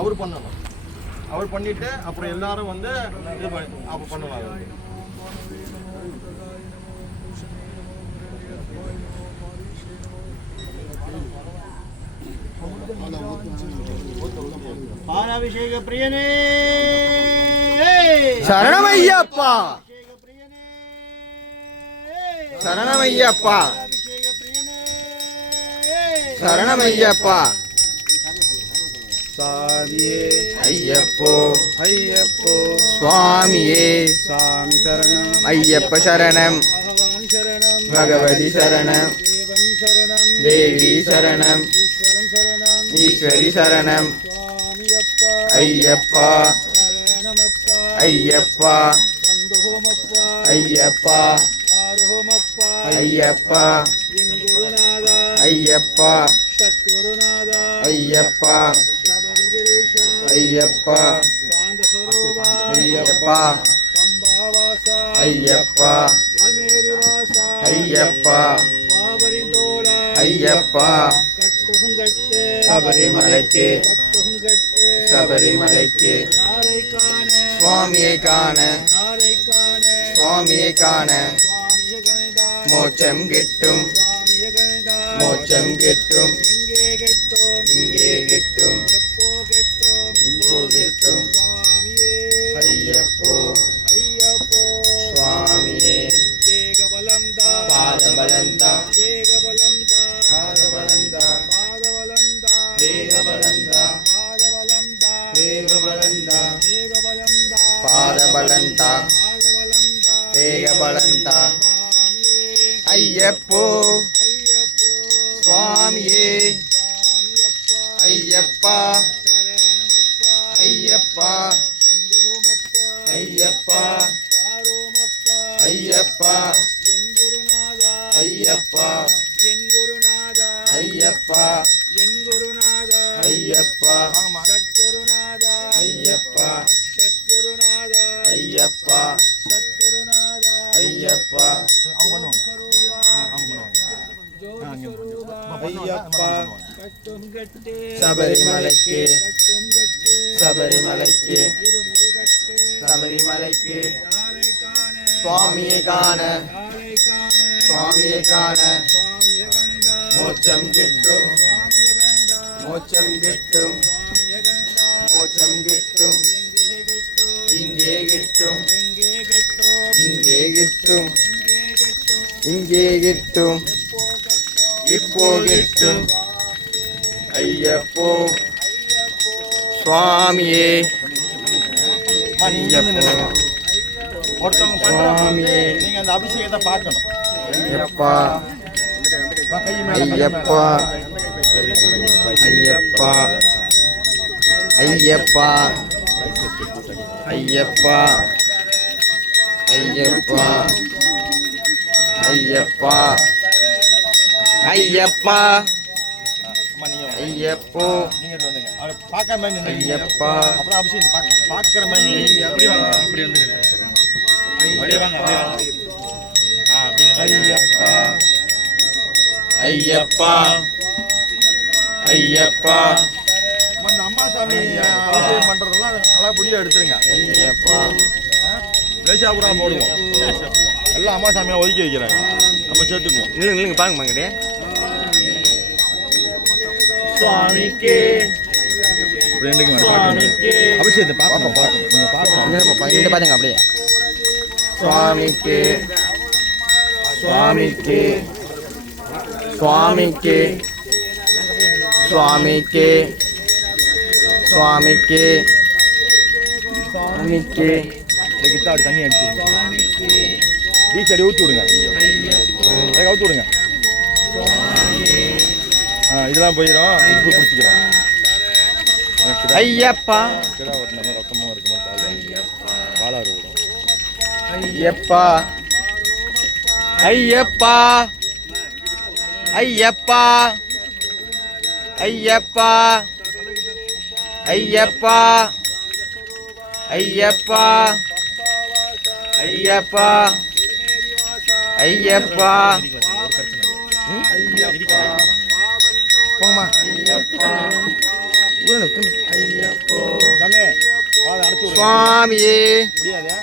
அவர் பண்ணணும். அவர் பண்ணிட்டு அப்புறம் எல்லாரும் வந்து இது அப்போ பண்ணலாம். பாலாபிஷேக பிரியனே சரணமையப்பா, சரணமையப்பா, சரணமையப்பா. சாமியே ஐயப்போ ஐயப்போ சுவாமியே சாமி சரணம் ஐயப்ப சரணம் பகவான் சரணம் பகவதி சரணம் தேவன் சரணம் தேவி சரணம் ஈஸ்வரன் சரணம் ஈஸ்வரி சரணம் சுவாமியப்பா ஐயப்பா சரணமப்பா ஐயப்பா சந்தோமப்பா ஐயப்பா ஆரோமப்பா ஐயப்பா என் குருநாதா ஐயப்பா சத்குருநாதா ஐயப்பா சபரிகிரீஷா ஐயப்பா சாந்த ஸ்வரூபா ஐயப்பா பம்பாவாசா ஐயப்பா மேரிவாசா ஐயப்பா பாபரிந்தோளா ஐயப்பா கட்டுகும் கட்டு சபரிமலைக்கு கட்டுகும் கட்டு சபரிமலைக்கு யாரை காண சுவாமியை காண யாரை காண சுவாமியை காண சுவாமிய கண்டா மோட்சம் கிட்டும் சுவாமிய கண்டா மோட்சம் கிட்டும் எங்கே கெட்டோம் இங்கே கிட்டும் எப்போ கெட்டோம் இப்போ கிட்டும் சுவாமியே ஐயப்போ ஐயப்போ சுவாமியே தேகபலம் தா பாதபலம் தா தேகபலம் தா பாதபலம் தா பாதபலம் தா தேகபலம் தா பாதபலம் தா தேகபலம் தா தேகபலம் தா பாதபலம் தா பாதபலம் தா தேகபலம் தா சுவாமியே ஐயப்போ ஐயப்போ சுவாமியே சுவாமியப்பா ஐயப்பா சரணமப்பா ஐயப்பா பந்துமப்பா ஐயப்பா வாரோமப்பா ஐயப்பா என் குருநாதா ஐயப்பா என் குருநாதா ஐயப்பா என் குருநாதா ஐயப்பா சத்குருநாதா ஐயப்பா சத்குருநாதா ஐயப்பா சத்குருநாதா ஐயப்பா ஐயப்பா கட்டும் கட்டு சபரிமலைக்கு கட்டும் கட்டு சபரிமலைக்கு இருமுடி கட்டு சபரிமலைக்கு யாரை காண சுவாமியை காண யாரை காண சுவாமியை காண சுவாமிய கண்டா மோட்சம் கிட்டும் சுவாமிய கண்டா மோட்சம் கிட்டும் சுவாமிய கண்டா மோட்சம் கிட்டும் எங்கே கெட்டோம் இங்கே கிட்டும் எங்கே கெட்டோம் இங்கே கிட்டும் எங்கே கெட்டோம் இங்கே கிட்டும் எப்போ கெட்டோம் இப்போ கிட்டும் ஐயப்போ சுவாமியே ஐயப்போ ஒருத்தவங்க பண்றாங்க, நீங்க அந்த அபிஷேகத்தை பார்க்கணும். ஐயப்பா ஐயப்பா ஐயப்பா ஐயப்பா ஐயப்பா ஐயப்பா ஐயப்பா ஐயப்பா அம்மா, ஐயப்போ நீங்க இங்க வந்துங்க. அவரை பார்க்காம நின்னுங்க. ஐயப்பா அப்பதான் அபிஷேகம் பார்க்கிற மாதிரி நின்னுங்க. அப்படி வாங்க, அப்படி வந்து அப்படியே வாங்க, அப்படியே வாங்க. ஐயப்பா ஐயப்பா ஐயப்பா அந்த அம்மா சாமி அபிஷேகம் பண்றதெல்லாம் நல்லா புடியா எடுத்துருங்க. ஐயப்பா லேசா கூட போடுவோம். எல்லாம் அம்மா சாமியா ஒதுக்கி வைக்கிறாங்க. நம்ம சேர்த்துக்குவோம். இல்லைங்க பாருங்க பாங்கடே சுவாமிக்கு அபிஷேகத்தை பார்க்கணும். நீங்க பார்க்கணும். இந்த பாருங்க அப்படியே சுவாமிக்கு சுவாமிக்கு சுவாமிக்கு சுவாமிக்கு சுவாமிக்கு சுவாமிக்கு கிட்ட அப்படி தண்ணி அடிச்சு பீச் அடி ஊற்றி விடுங்க. அவுத்து விடுங்க. இதெல்லாம் போயிடும். உப்பு குடிச்சிக்கிறோம். ஐயப்பா கிடா ஒரு நம்ம ரத்தமாக இருக்கும்போது பாலாறு விடும். ஐயப்பா ஐயப்பா ஐயப்பா ஐயப்பா ஐயப்பா ஐயப்பா ஐயப்பா ஐயப்பா போங்கம்மா ஐயப்பா ஊரணும் ஐயப்போ சாமி, காதை அடைச்சு விடுங்க. சுவாமியே முடியாதே